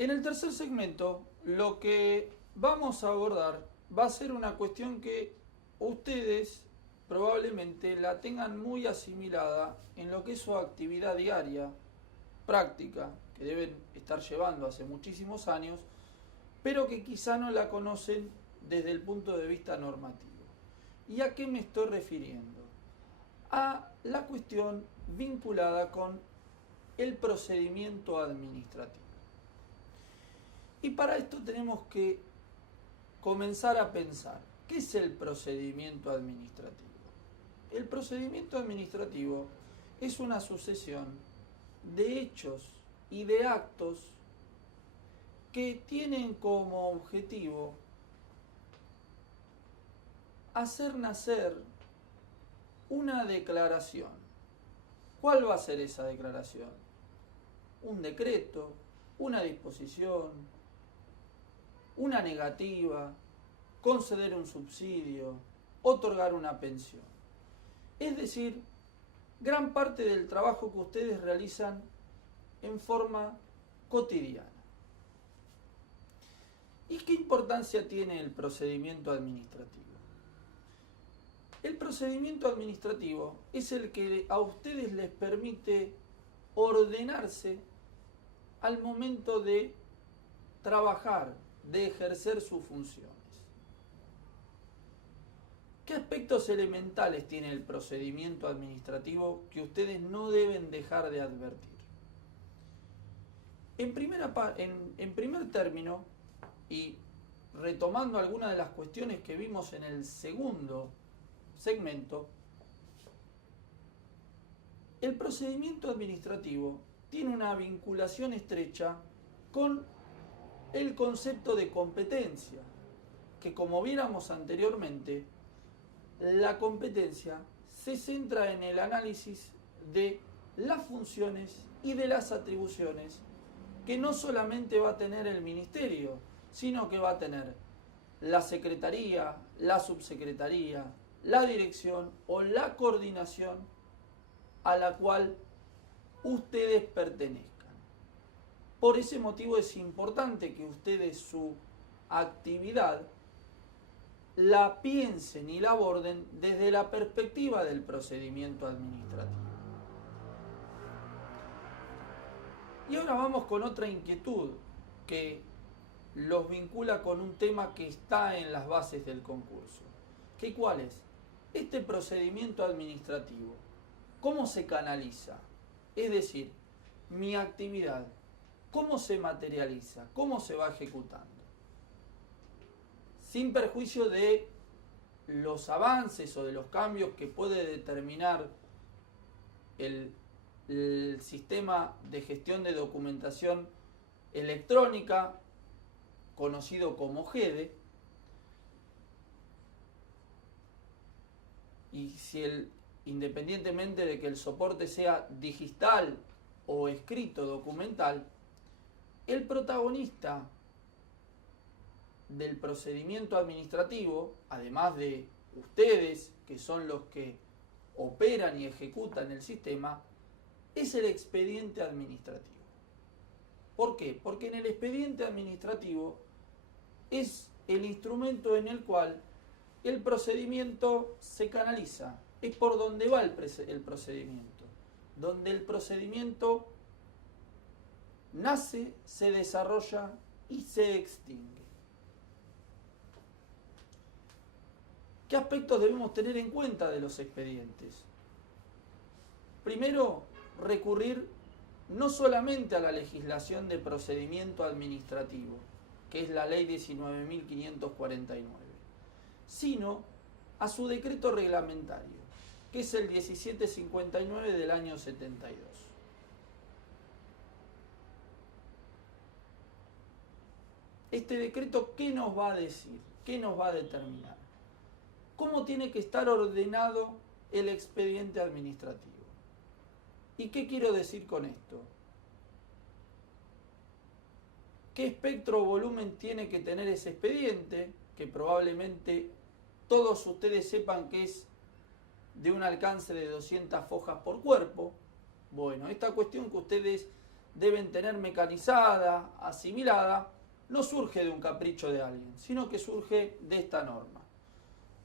En el tercer segmento, lo que vamos a abordar va a ser una cuestión que ustedes probablemente la tengan muy asimilada en lo que es su actividad diaria, práctica, que deben estar llevando hace muchísimos años, pero que quizá no la conocen desde el punto de vista normativo. ¿Y a qué me estoy refiriendo? A la cuestión vinculada con el procedimiento administrativo. Y para esto tenemos que comenzar a pensar, ¿qué es el procedimiento administrativo? El procedimiento administrativo es una sucesión de hechos y de actos que tienen como objetivo hacer nacer una declaración. ¿Cuál va a ser esa declaración? Un decreto, una disposición, una negativa, conceder un subsidio, otorgar una pensión. Es decir, gran parte del trabajo que ustedes realizan en forma cotidiana. ¿Y qué importancia tiene el procedimiento administrativo? El procedimiento administrativo es el que a ustedes les permite ordenarse al momento de trabajar, de ejercer sus funciones. ¿Qué aspectos elementales tiene el procedimiento administrativo que ustedes no deben dejar de advertir? En primer término, y retomando algunas de las cuestiones que vimos en el segundo segmento, el procedimiento administrativo tiene una vinculación estrecha con el concepto de competencia, que como viéramos anteriormente, la competencia se centra en el análisis de las funciones y de las atribuciones que no solamente va a tener el ministerio, sino que va a tener la secretaría, la subsecretaría, la dirección o la coordinación a la cual ustedes pertenezcan. Por ese motivo es importante que ustedes su actividad la piensen y la aborden desde la perspectiva del procedimiento administrativo. Y ahora vamos con otra inquietud que los vincula con un tema que está en las bases del concurso. ¿Qué cuál es? Este procedimiento administrativo, ¿cómo se canaliza? Es decir, mi actividad, ¿cómo se materializa? ¿Cómo se va ejecutando? Sin perjuicio de los avances o de los cambios que puede determinar el sistema de gestión de documentación electrónica, conocido como GEDE, y independientemente de que el soporte sea digital o escrito documental, el protagonista del procedimiento administrativo, además de ustedes, que son los que operan y ejecutan el sistema, es el expediente administrativo. ¿Por qué? Porque en el expediente administrativo es el instrumento en el cual el procedimiento se canaliza, es por donde va el procedimiento, donde el procedimiento nace, se desarrolla y se extingue. ¿Qué aspectos debemos tener en cuenta de los expedientes? Primero, recurrir no solamente a la legislación de procedimiento administrativo, que es la ley 19.549, sino a su decreto reglamentario, que es el 1759 del año 72. Este decreto, ¿qué nos va a decir? ¿Qué nos va a determinar? ¿Cómo tiene que estar ordenado el expediente administrativo? ¿Y qué quiero decir con esto? ¿Qué espectro o volumen tiene que tener ese expediente? Que probablemente todos ustedes sepan que es de un alcance de 200 fojas por cuerpo. Bueno, esta cuestión que ustedes deben tener mecanizada, asimilada, no surge de un capricho de alguien, sino que surge de esta norma.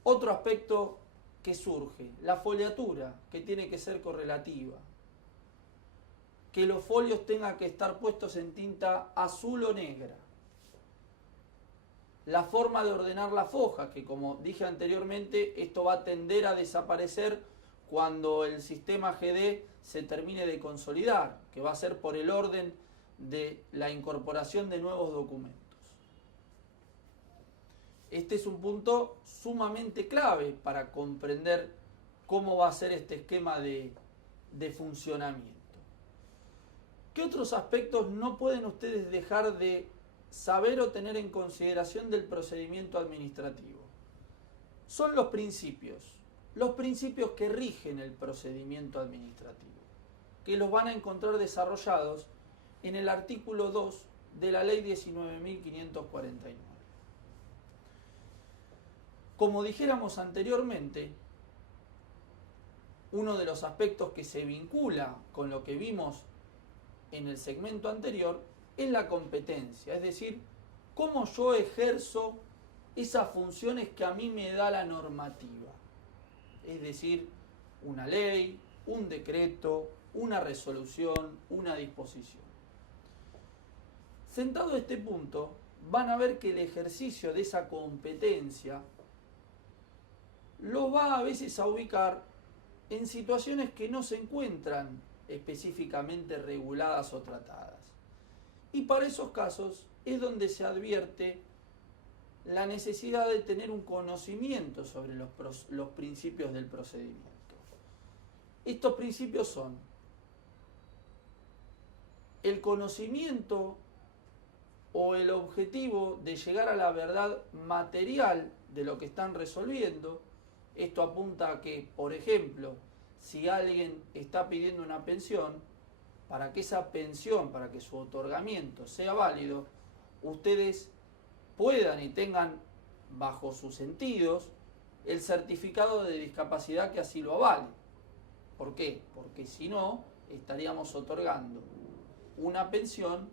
Otro aspecto que surge, la foliatura, que tiene que ser correlativa. Que los folios tengan que estar puestos en tinta azul o negra. La forma de ordenar las fojas, que como dije anteriormente, esto va a tender a desaparecer cuando el sistema GD se termine de consolidar, que va a ser por el orden de la incorporación de nuevos documentos. Este es un punto sumamente clave para comprender cómo va a ser este esquema de funcionamiento. ¿Qué otros aspectos no pueden ustedes dejar de saber o tener en consideración del procedimiento administrativo? Son los principios que rigen el procedimiento administrativo, que los van a encontrar desarrollados en el artículo 2 de la Ley 19.549. Como dijéramos anteriormente, uno de los aspectos que se vincula con lo que vimos en el segmento anterior es la competencia, es decir, cómo yo ejerzo esas funciones que a mí me da la normativa, es decir, una ley, un decreto, una resolución, una disposición. Sentado este punto, van a ver que el ejercicio de esa competencia lo va a veces a ubicar en situaciones que no se encuentran específicamente reguladas o tratadas. Y para esos casos es donde se advierte la necesidad de tener un conocimiento sobre los principios del procedimiento. Estos principios son el conocimiento o el objetivo de llegar a la verdad material de lo que están resolviendo. Esto apunta a que, por ejemplo, si alguien está pidiendo una pensión, para que esa pensión, para que su otorgamiento sea válido, ustedes puedan y tengan bajo sus sentidos el certificado de discapacidad que así lo avale. ¿Por qué? Porque si no, estaríamos otorgando una pensión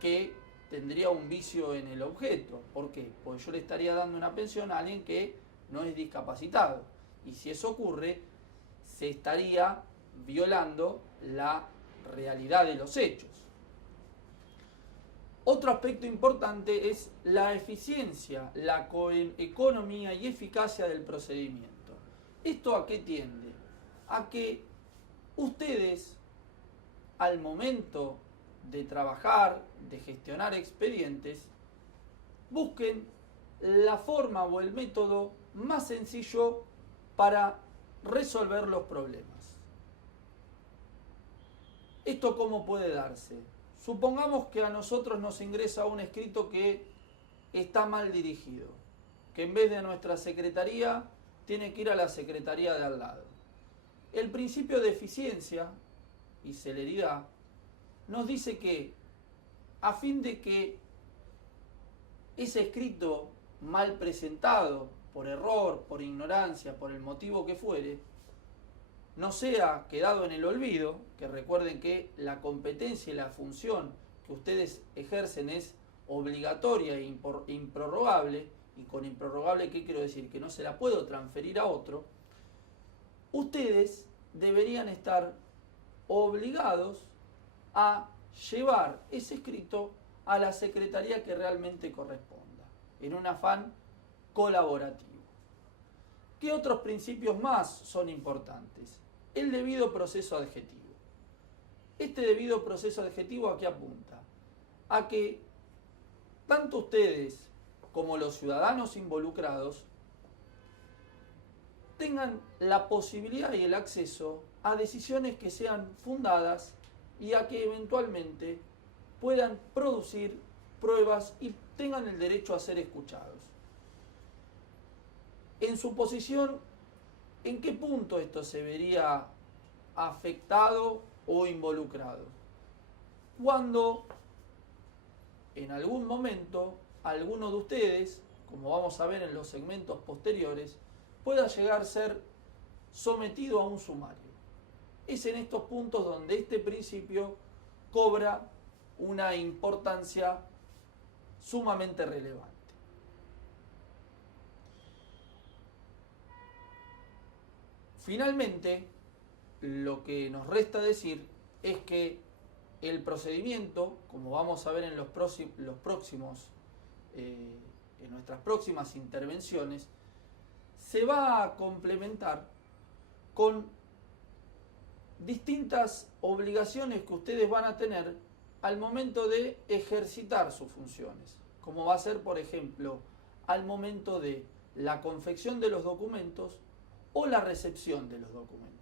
que tendría un vicio en el objeto. ¿Por qué? Porque yo le estaría dando una pensión a alguien que no es discapacitado. Y si eso ocurre, se estaría violando la realidad de los hechos. Otro aspecto importante es la eficiencia, la economía y eficacia del procedimiento. ¿Esto a qué tiende? A que ustedes, al momento de trabajar, de gestionar expedientes, busquen la forma o el método más sencillo para resolver los problemas. ¿Esto cómo puede darse? Supongamos que a nosotros nos ingresa un escrito que está mal dirigido, que en vez de a nuestra secretaría tiene que ir a la secretaría de al lado. El principio de eficiencia y celeridad nos dice que a fin de que ese escrito mal presentado, por error, por ignorancia, por el motivo que fuere, no sea quedado en el olvido, que recuerden que la competencia y la función que ustedes ejercen es obligatoria e improrrogable, y con improrrogable, ¿qué quiero decir? Que no se la puedo transferir a otro. Ustedes deberían estar obligados a llevar ese escrito a la secretaría que realmente corresponda, en un afán colaborativo. ¿Qué otros principios más son importantes? El debido proceso adjetivo. Este debido proceso adjetivo, ¿a qué apunta? A que tanto ustedes como los ciudadanos involucrados tengan la posibilidad y el acceso a decisiones que sean fundadas y a que eventualmente puedan producir pruebas y tengan el derecho a ser escuchados. En su posición, ¿en qué punto esto se vería afectado o involucrado? Cuando en algún momento alguno de ustedes, como vamos a ver en los segmentos posteriores, pueda llegar a ser sometido a un sumario. Es en estos puntos donde este principio cobra una importancia sumamente relevante. Finalmente, lo que nos resta decir es que el procedimiento, como vamos a ver en en nuestras próximas intervenciones, se va a complementar con distintas obligaciones que ustedes van a tener al momento de ejercitar sus funciones, como va a ser, por ejemplo, al momento de la confección de los documentos o la recepción de los documentos.